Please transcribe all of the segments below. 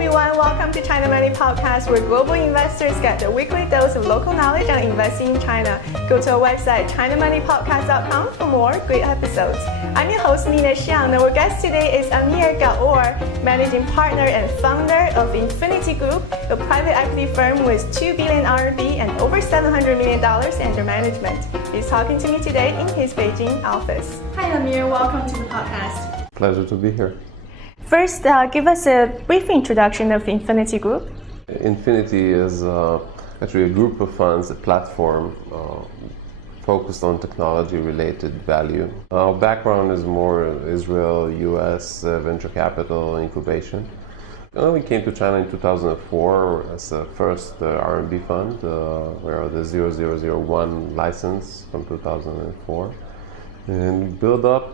everyone, welcome to China Money Podcast, where global investors get their weekly dose of local knowledge on investing in China. Go to our website, chinamoneypodcast.com, for more great episodes. I'm your host, Xiang, and our guest today is Amir Gal-Or, managing partner and founder of Infinity Group, a private equity firm with 2 billion RMB and over $700 million under management. He's talking to me today in his Beijing office. Hi Amir, welcome to the podcast. Pleasure to be here. First, give us a brief introduction of Infinity Group. Infinity is actually a group of funds, a platform focused on technology-related value. Our background is more Israel, US, venture capital, incubation. We came to China in 2004 as the first RMB fund. We are the 0001 license from 2004. And build up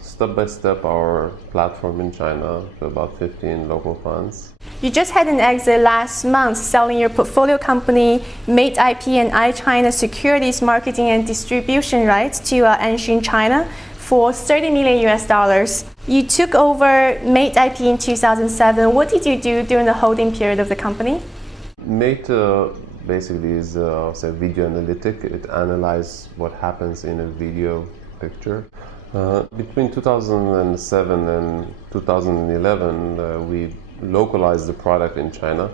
step by step our platform in China to about 15 local funds. You just had an exit last month selling your portfolio company, Mate IP and iChina Securities Marketing and Distribution rights to Anxin-China for $30 million. You took over Mate IP in 2007. What did you do during the holding period of the company? Mate basically is say video analytic. It analyzes what happens in a video picture. Between 2007 and 2011, we localized the product in China,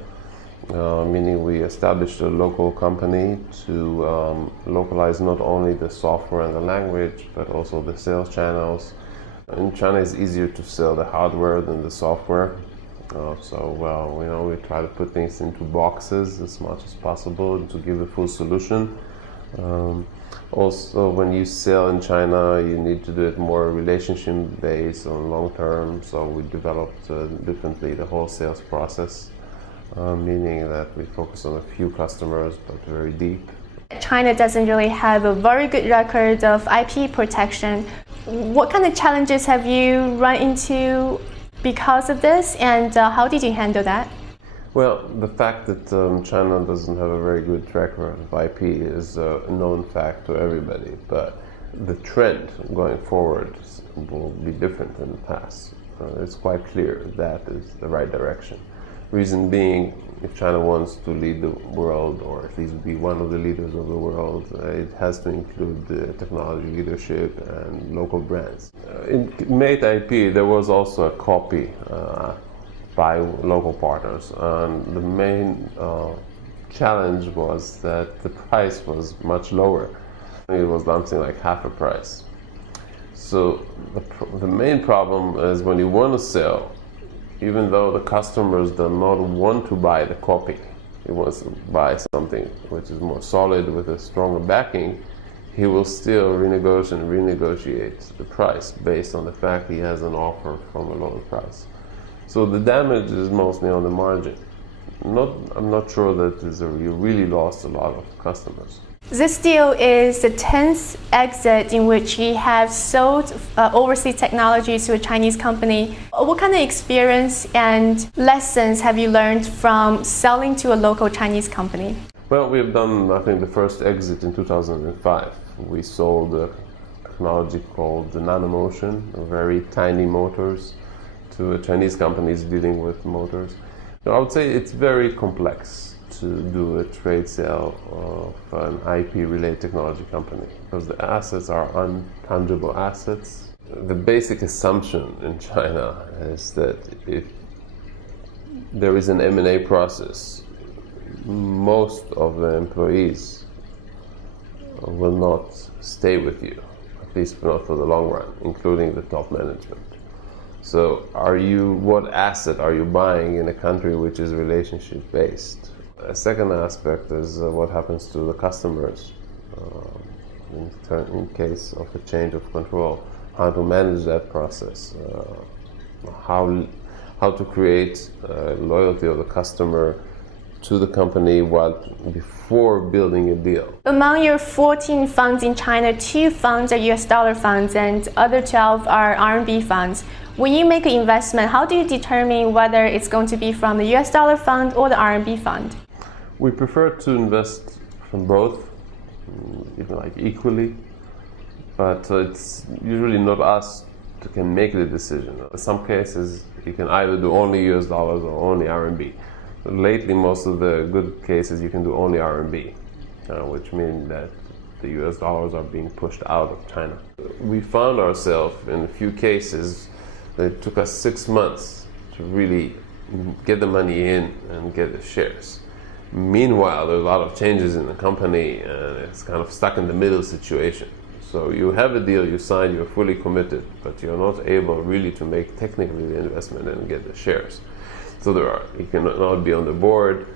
meaning we established a local company to localize not only the software and the language, but also the sales channels. In China, it's easier to sell the hardware than the software. We try to put things into boxes as much as possible to give a full solution. Also, when you sell in China, you need to do it more relationship-based on long term. So we developed differently the whole sales process, meaning that we focus on a few customers, but very deep. China doesn't really have a very good record of IP protection. What kind of challenges have you run into because of this, and how did you handle that? Well, the fact that China doesn't have a very good track record of IP is a known fact to everybody, but the trend going forward will be different than the past. It's quite clear that is the right direction. Reason being, if China wants to lead the world, or at least be one of the leaders of the world, it has to include the technology leadership and local brands. In Mate IP, there was also a copy by local partners, and the main challenge was that the price was much lower. It was something like half a price. So the main problem is when you want to sell, even though the customers do not want to buy the copy, he wants to buy something which is more solid with a stronger backing, he will still renegotiate the price based on the fact he has an offer from a lower price. So the damage is mostly on the margin. I'm not sure that you really lost a lot of customers. This deal is the 10th exit in which you have sold overseas technologies to a Chinese company. What kind of experience and lessons have you learned from selling to a local Chinese company? Well, we've done, I think, the first exit in 2005. We sold a technology called the Nanomotion, very tiny motors, to a Chinese companies dealing with motors. So I would say it's very complex to do a trade sale of an IP-related technology company because the assets are intangible assets. The basic assumption in China is that if there is an M&A process, most of the employees will not stay with you, at least not for the long run, including the top management. So what asset are you buying in a country which is relationship-based? A second aspect is what happens to the customers in case of a change of control, how to manage that process, how to create loyalty of the customer to the company before building a deal. Among your 14 funds in China, 2 funds are US dollar funds and other 12 are RMB funds. When you make an investment, how do you determine whether it's going to be from the US dollar fund or the RMB fund? We prefer to invest from both, equally, but it's usually not us can make the decision. In some cases, you can either do only US dollars or only RMB. But lately, most of the good cases, you can do only RMB, which means that the US dollars are being pushed out of China. We found ourselves in a few cases that it took us 6 months to really get the money in and get the shares. Meanwhile, there's a lot of changes in the company and it's kind of stuck in the middle situation. So you have a deal, you sign, you're fully committed, but you're not able really to make technically the investment and get the shares. So you cannot be on the board,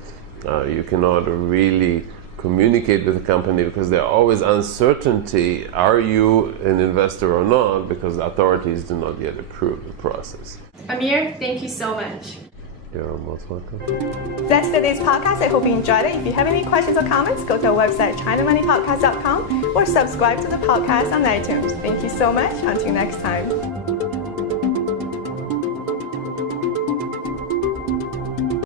you cannot really communicate with the company because there's always uncertainty, are you an investor or not, because the authorities do not yet approve the process. Amir, thank you so much. You're most welcome. That's today's podcast. I hope you enjoyed it. If you have any questions or comments, go to our website, ChinaMoneyPodcast.com, or subscribe to the podcast on iTunes. Thank you so much. Until next time.